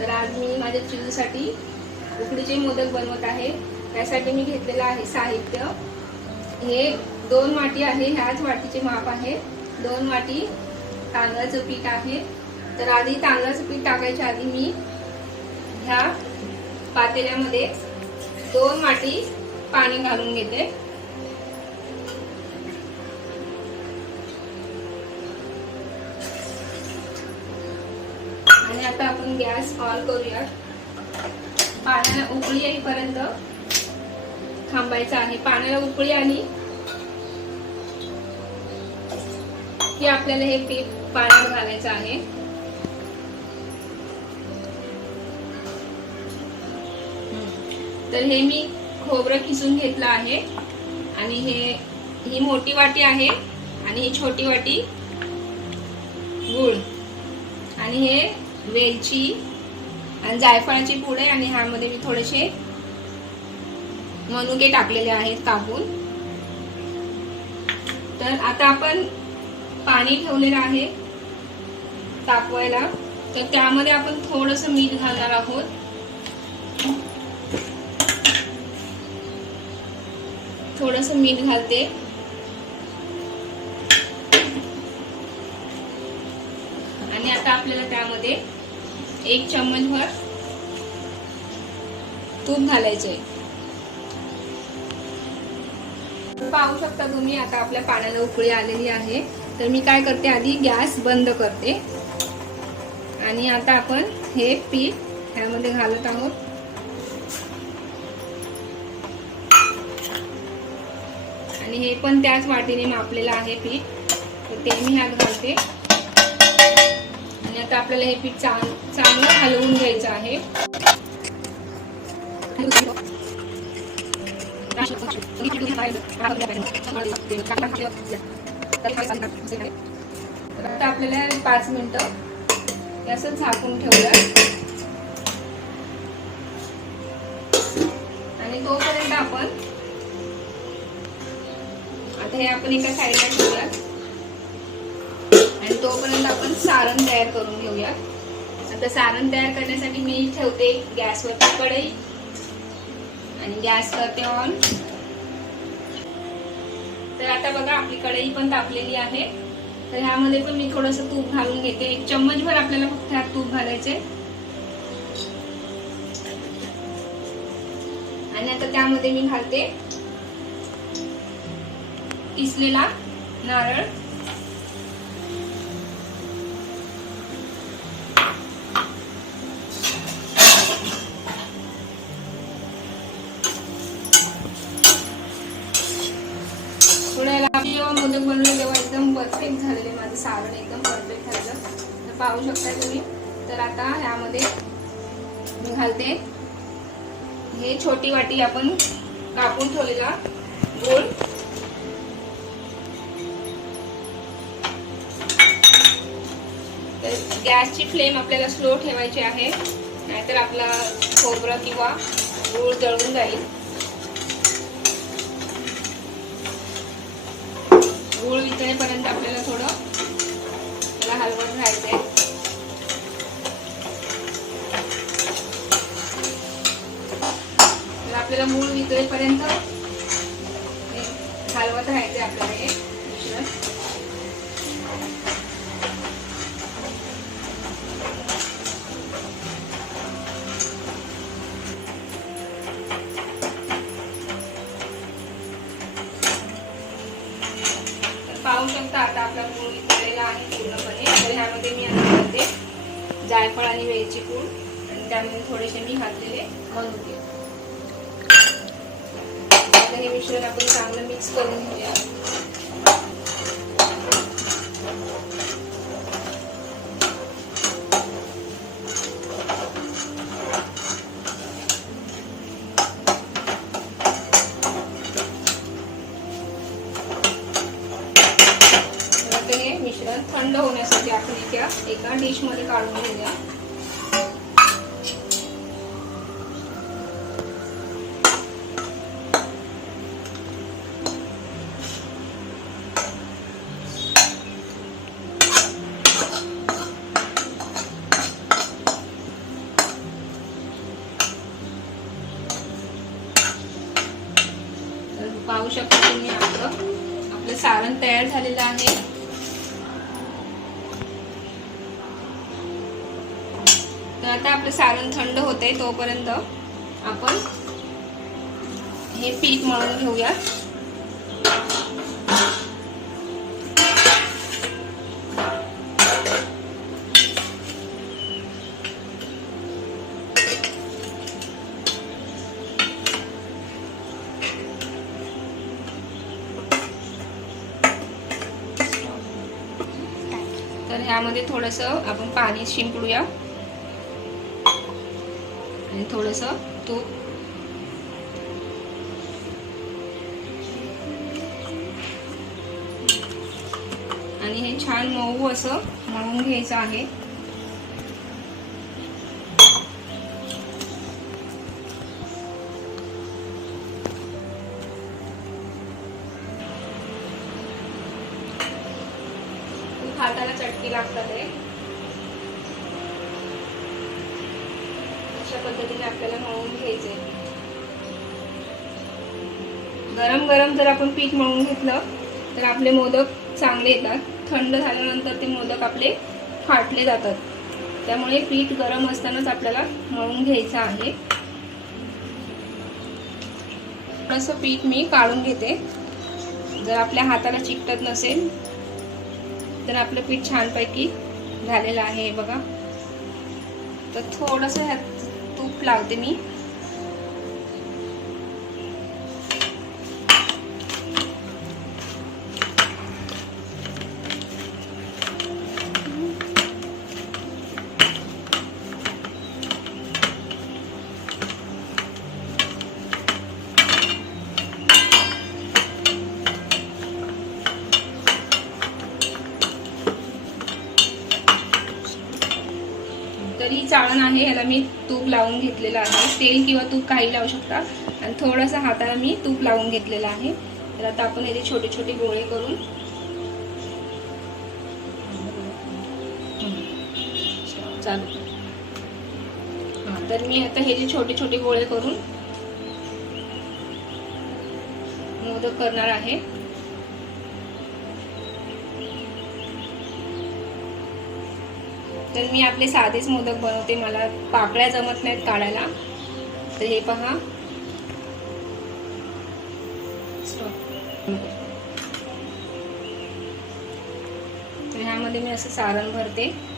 तर आज मी माझ्या चिजूसाठी उकडीचे मोदक बनवत आहे. त्यासाठी मी घेतलेलं आहे साहित्य. हे दोन वाटी आहे ह्याच वाटीचे माप आहे. दोन वाटी तांदळाचं पीठ आहे. तर आधी तांदळाचं पीठ टाकायच्या आधी मी ह्या पातेल्यामध्ये दोन वाटी पाणी घालून घेते. आपण गॅस ऑन करूया. पाण्याला उकळी येईपर्यंत थांबायचं आहे. पाण्याला उकळी आली की आपल्याला हे पीठ पाण्यात घालायचं आहे. तर हे मी खोबरं किसून घेतलं आहे. आणि हे ही मोठी वाटी आहे आणि ही छोटी वाटी गुळ. आणि हे वेलची आणि जायफळाची पुडे आणि ह्यामध्ये मी थोडेसे मनुके टाकलेले आहेत कापून. तर आता आपण पाणी ठेवलेलं आहे तापवायला. तर त्यामध्ये आपण थोडस मीठ घालणार आहोत. थोडस मीठ घालते आणि आता आपल्याला त्यामध्ये एक चम्मचभर तूप घालायचे. पाहू शकता तुम्ही आता आपल्या पाण्याला उकळी आलेली आहे. तर मी काय करते आधी गॅस बंद करते. आणि आता आपण हे पीठ ह्यामध्ये घालत आहोत. आणि हे पण त्याच वाटीने मापलेलं आहे पीठ. तर ते मी ह्यात घालते. आणि आता आपल्याला हे पीठ चांगलं हलवून घ्यायचं आहे. आता आपल्याला पाच मिनटं असं झाकून ठेवलं आणि तोपर्यंत आपण आता हे आपण एका साईडला ठेवलं तोपर्यंत आपण सारण तयार करून घेऊयात. आता सारण तयार करण्यासाठी मी ठेवते गॅसवरती कढई. आणि गॅस करते ऑन तर आता बघा आपली कढई पण तापलेली आहे. तर ह्यामध्ये पण मी थोडस तूप घालून घेते. एक चम्मचभर आपल्याला फक्त ह्यात तूप घालायचे आणि आता त्यामध्ये मी घालते किसलेला नारळ. मोदक बनवले तेव्हा एकदम परफेक्ट झालेले माझं सारण एकदम परफेक्ट झालं. तर पाहू शकता तुम्ही. तर आता ह्यामध्ये मी घालते. हे छोटी वाटी आपण कापून ठेवलेला गोळ तर गॅसची फ्लेम आपल्याला स्लो ठेवायची आहे. नाहीतर आपला खोबरं किंवा गूळ जळून जाईल. गूळ वितळेपर्यंत आपल्याला थोडं त्याला हलवत राहायचंय. तर आपल्याला मूळ वितळेपर्यंत तर आता आपला पूर्ण वितळलेला आहे पूर्णपणे. तर ह्यामध्ये मी आता घालते जायफळ आणि वेलची पूड. आणि त्यामध्ये थोडेसे मी घातलेले मनुके. आता हे मिश्रण आपण चांगलं मिक्स करून घेऊया. मिश्रण थंड होण्यासाठी आपण एका एका डिशमध्ये काढून घेऊया. पाहू शकता तुम्ही आपलं. आपलं सारण तयार झालेलं आहे. आपलं सारण थंड होत आहे तोपर्यंत आपण हे पीठ मळून घेऊया. तर ह्यामध्ये थोडंसं आपण पाणी शिंपडूया. थोडंसं तूप. आणि हे छान मऊ असं मळून घ्यायचं आहे. खूप हाताला चटकी लागतात अशा पद्धतीने आपल्याला मळून घ्यायचे. गरम गरम जर आपण पीठ मळून घेतलं तर आपले मोदक चांगले येतात. थंड झाल्यानंतर ते मोदक आपले फाटले जातात. त्यामुळे पीठ गरम असतानाच आपल्याला मळून घ्यायचं आहे. असं पीठ मी काढून घेते. जर आपल्या हाताला चिकटत नसेल तर आपलं पीठ छानपैकी झालेलं आहे बघा. तर थोडंसं ह्यात तूप लावते मी. चाळण आहे ह्याला मी तूप लावून घेतलेलं आहे. तेल किंवा तूप काही लावू शकता. आणि थोडंसं हाताला मी तूप लावून घेतलेलं आहे. तर आता आपण याचे छोटे छोटे गोळे करून चालू. हां तर मी आता हे जे छोटे छोटे गोळे करून मोदक करणार आहे. तर मी आपले साधेच मोदक बनवते. मला पाकळ्या जमत नाहीत काढायला. तर हे पहा. तर ह्यामध्ये मी असं सारण भरते.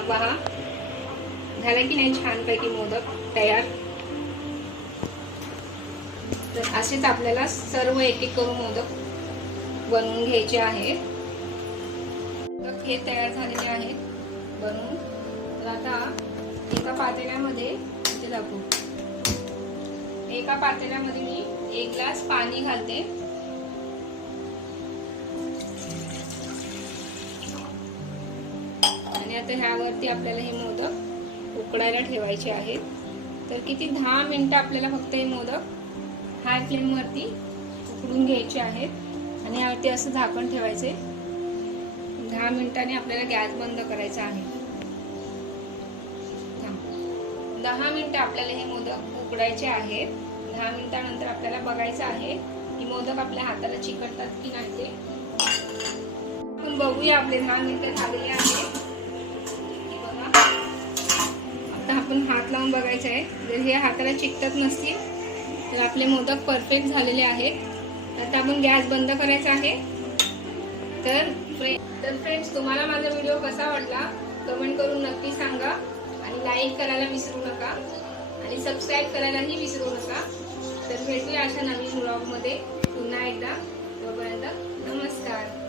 हा. पहा झाला की नाही छानपैकी मोदक तयार? तर असेच आपल्याला सर्व एक एक करून मोदक बनवून घ्यायचे आहेत. मोदक हे तयार झालेले आहेत बनवून. तर आता एका पातेल्यामध्ये इथे दाखवू. एका पातेल्यामध्ये मी एक ग्लास पाणी घालते. तर ह्यावरती आपल्याला हे मोदक उकडायला ठेवायचे आहेत. तर किती दहा मिनिटं आपल्याला फक्त हे मोदक हाय फ्लेमवरती उकडून घ्यायचे आहेत. आणि यावरती असं झाकण ठेवायचे. दहा मिनिटांनी आपल्याला गॅस बंद करायचा आहे. दहा मिनटं आपल्याला हे मोदक उकडायचे आहेत. दहा मिनिटानंतर आपल्याला बघायचं आहे की मोदक आपल्या हाताला चिकटतात की नाही ते. आपण बघूया आपले दहा मिनिटं झालेले आहेत. आता आपण हात लावून बघायचं आहे. जर हे हाताला चिकटत नसतील तर आपले मोदक परफेक्ट झालेले आहेत. आता आपण गॅस बंद करायचा आहे. तर तर फ्रेंड्स तुम्हाला माझा व्हिडिओ कसा वाटला? कमेंट करून नक्की सांगा आणि लाईक करायला विसरू नका. आणि सबस्क्राईब करायलाही विसरू नका. तर भेटूया अशा नवीन ब्लॉगमध्ये पुन्हा एकदा. तोपर्यंत नमस्कार.